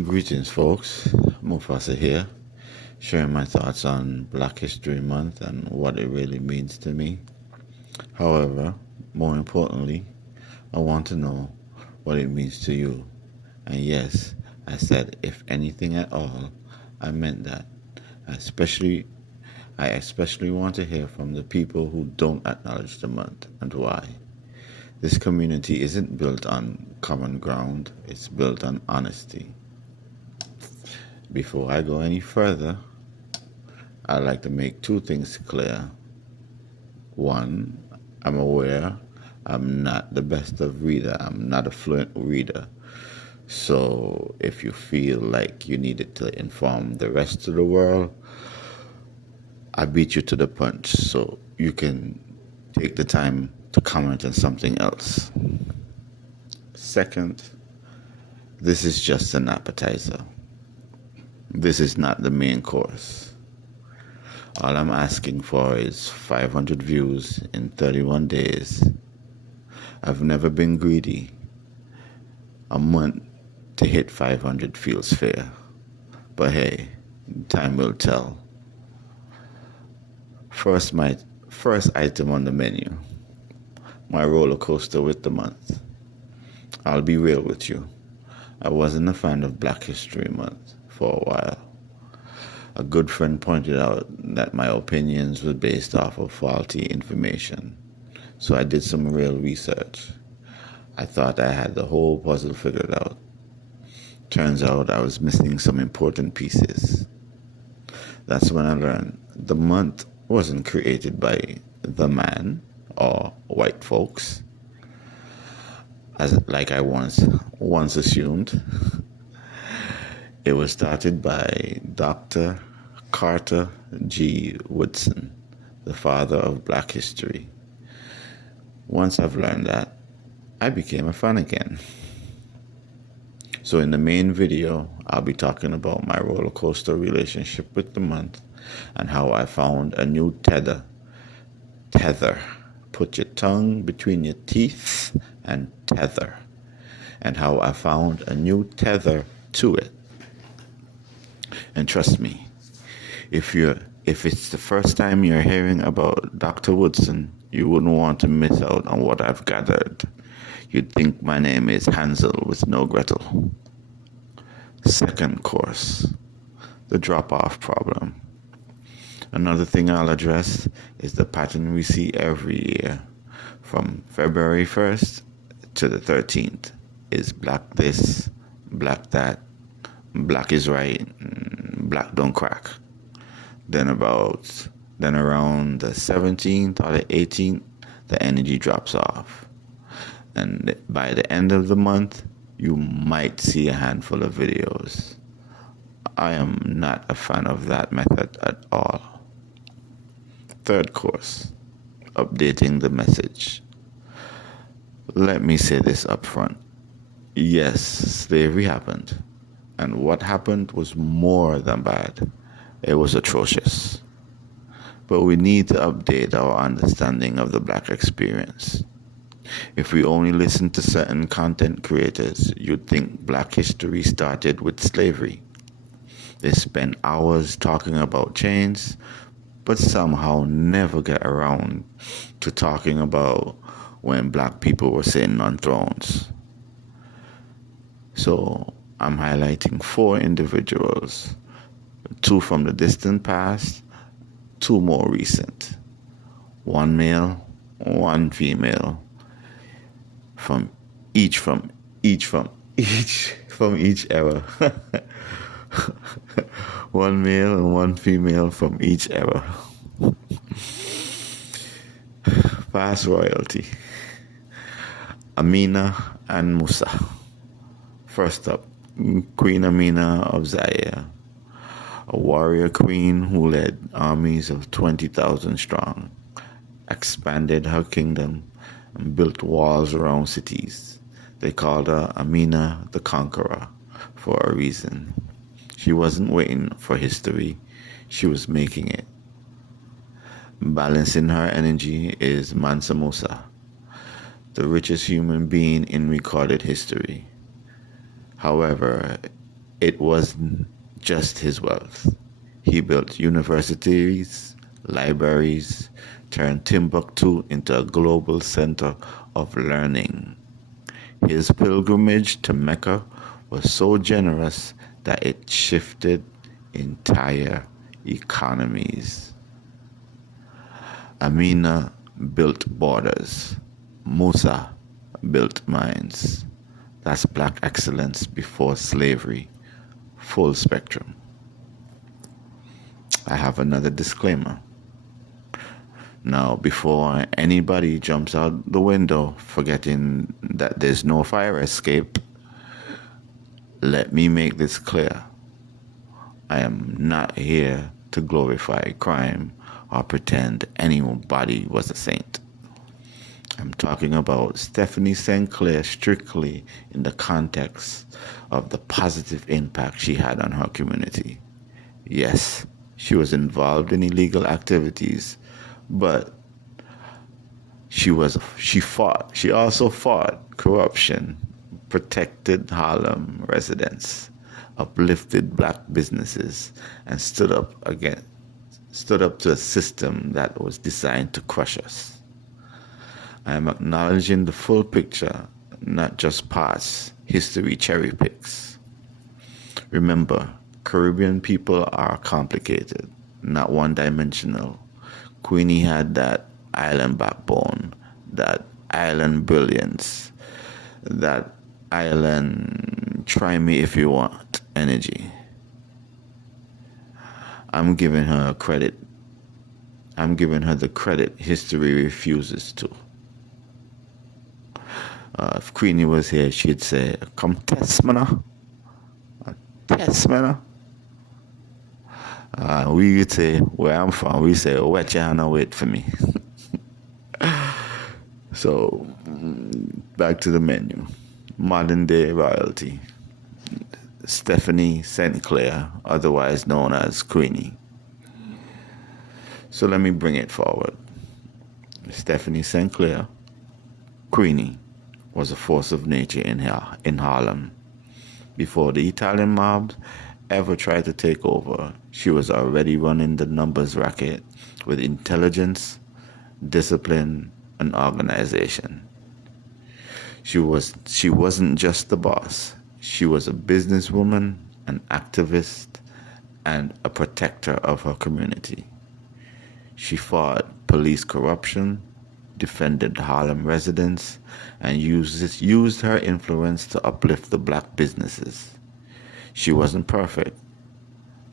Greetings, folks. Mufasa here, sharing my thoughts on Black History Month and what it really means to me. However, more importantly, I want to know what it means to you. And yes, I said if anything at all, I meant that. Especially, I especially want to hear from the people who don't acknowledge the month and why. This community isn't built on common ground, it's built on honesty. Before I go any further, I'd like to make two things clear. One, I'm aware I'm not the best of reader. I'm not a fluent reader. So if you feel like you needed to inform the rest of the world, I beat you to the punch so you can take the time to comment on something else. Second, this is just an appetizer. This is not the main course. All I'm asking for is 500 views in 31 days. I've never been greedy. A month to hit 500 feels fair. But hey, time will tell. First item on the menu, my roller coaster with the month. I'll be real with you. I wasn't a fan of Black History Month for a while. A good friend pointed out that my opinions were based off of faulty information. So I did some real research. I thought I had the whole puzzle figured out. Turns out I was missing some important pieces. That's when I learned the month wasn't created by the man or white folks, as like I once assumed. It was started by Dr. Carter G. Woodson, the father of Black history. Once I've learned that, I became a fan again. So in the main video, I'll be talking about my roller coaster relationship with the month and how I found a new tether. Put your tongue between your teeth and tether. And how I found a new tether to it. And trust me, if it's the first time you're hearing about Dr. Woodson, you wouldn't want to miss out on what I've gathered. You'd think my name is Hansel with no Gretel. Second course, the drop-off problem. Another thing I'll address is the pattern we see every year. From February 1st to the 13th is black this, black that, black is right, black don't crack. Then around the 17th or the 18th, the energy drops off. And by the end of the month, you might see a handful of videos. I am not a fan of that method at all. Third course, updating the message. Let me say this up front. Yes, slavery happened. And what happened was more than bad. It was atrocious. But we need to update our understanding of the Black experience. If we only listen to certain content creators, you'd think Black history started with slavery. They spend hours talking about chains, but somehow never get around to talking about when Black people were sitting on thrones. So I'm highlighting 4 individuals, 2 from the distant past, 2 more recent. 1 male, 1 female, from each era. 1 male and 1 female from each era. Past royalty. Amina and Musa. First up, Queen Amina of Zaire, a warrior queen who led armies of 20,000 strong, expanded her kingdom, and built walls around cities. They called her Amina the Conqueror for a reason. She wasn't waiting for history, she was making it. Balancing her energy is Mansa Musa, the richest human being in recorded history. However, it wasn't just his wealth. He built universities, libraries, turned Timbuktu into a global center of learning. His pilgrimage to Mecca was so generous that it shifted entire economies. Amina built borders. Musa built mines. That's black excellence before slavery. Full spectrum. I have another disclaimer. Now, before anybody jumps out the window forgetting that there's no fire escape, let me make this clear. I am not here to glorify crime or pretend anybody was a saint. I'm talking about Stephanie St. Clair strictly in the context of the positive impact she had on her community. Yes, she was involved in illegal activities, but she also fought corruption, protected Harlem residents, uplifted black businesses, and stood up to a system that was designed to crush us. I am acknowledging the full picture, not just parts. History cherry picks. Remember, Caribbean people are complicated, not one-dimensional. Queenie had that island backbone, that island brilliance, that island try me if you want energy. I'm giving her credit. I'm giving her the credit history refuses to. If Queenie was here, she'd say, "Come test me now. Test me now." We would say, where I'm from, we say, "Wet your hand and wait for me." So, back to the menu. Modern day royalty. Stephanie St. Clair, otherwise known as Queenie. So let me bring it forward. Stephanie St. Clair, Queenie, was a force of nature in Harlem. Before the Italian mob ever tried to take over, she was already running the numbers racket with intelligence, discipline, and organization. She wasn't just the boss. She was a businesswoman, an activist, and a protector of her community. She fought police corruption, defended Harlem residents, and used her influence to uplift the black businesses. She wasn't perfect,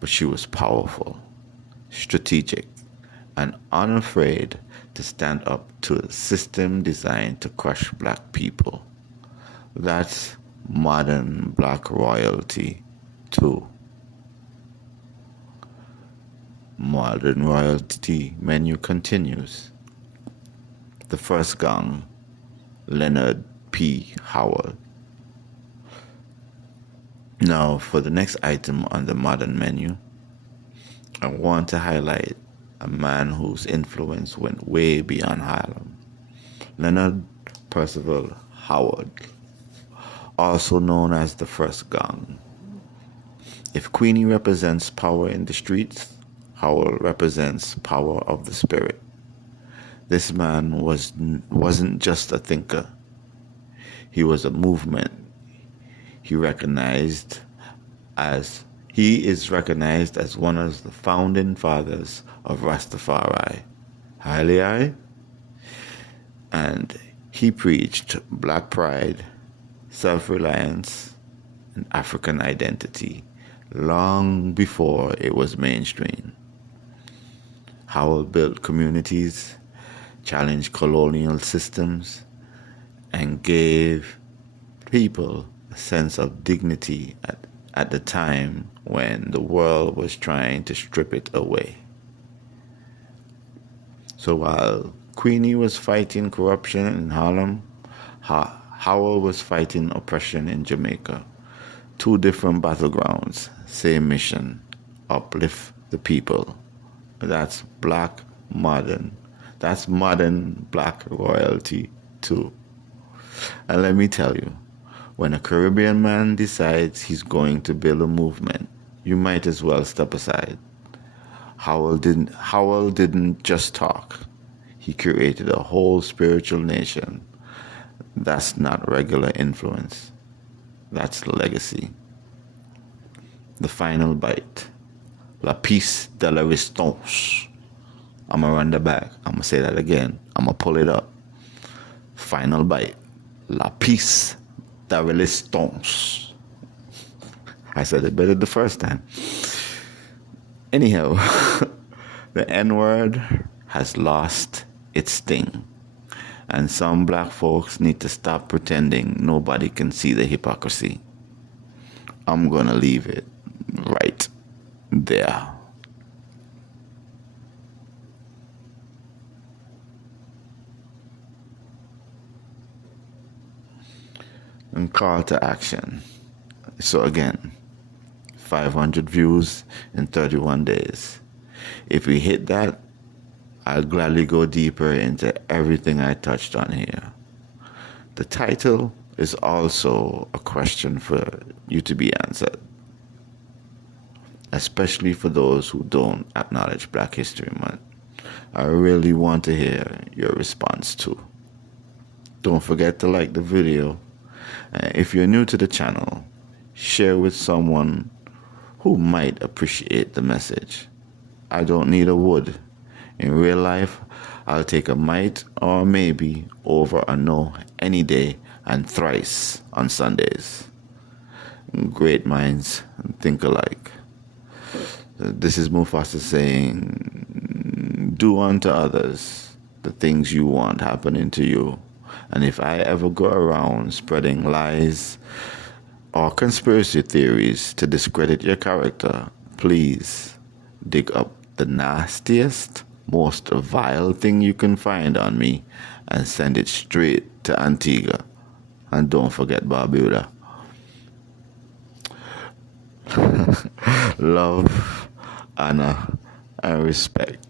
but she was powerful, strategic, and unafraid to stand up to a system designed to crush black people. That's modern black royalty too. Modern royalty menu continues. The first gong, Leonard P. Howell. Now, for the next item on the modern menu, I want to highlight a man whose influence went way beyond Harlem. Leonard Percival Howell, also known as the first gong. If Queenie represents power in the streets, Howell represents power of the spirit. This man wasn't just a thinker. He was a movement. He is recognized as one of the founding fathers of Rastafari. Highly. And he preached black pride, self-reliance, and African identity long before it was mainstream. Howell built communities, challenged colonial systems, and gave people a sense of dignity at the time when the world was trying to strip it away. So while Queenie was fighting corruption in Harlem, Howell was fighting oppression in Jamaica. Two different battlegrounds, same mission, uplift the people. That's modern black royalty too. And let me tell you, When a Caribbean man decides he's going to build a movement, you might as well step aside. Howell didn't just talk. He created a whole spiritual nation. That's not regular influence. That's legacy. The final bite. La piece de la résistance. I'm going to run the back. I'm going to say that again. I'm going to pull it up. Final bite. La piece de la résistance. I said it better the first time. Anyhow, the N-word has lost its sting. And some black folks need to stop pretending nobody can see the hypocrisy. I'm going to leave it right there. And call to action. So again, 500 views in 31 days. If we hit that, I'll gladly go deeper into everything I touched on here. The title is also a question for you to be answered, especially for those who don't acknowledge Black History Month. I really want to hear your response too. Don't forget to like the video. If you're new to the channel, share with someone who might appreciate the message. I don't need a would. In real life, I'll take a might or maybe over a no any day and thrice on Sundays. Great minds think alike. This is Mufasa saying, do unto others the things you want happening to you. And if I ever go around spreading lies or conspiracy theories to discredit your character, please dig up the nastiest, most vile thing you can find on me and send it straight to Antigua. And don't forget Barbuda. Love, honor, and respect.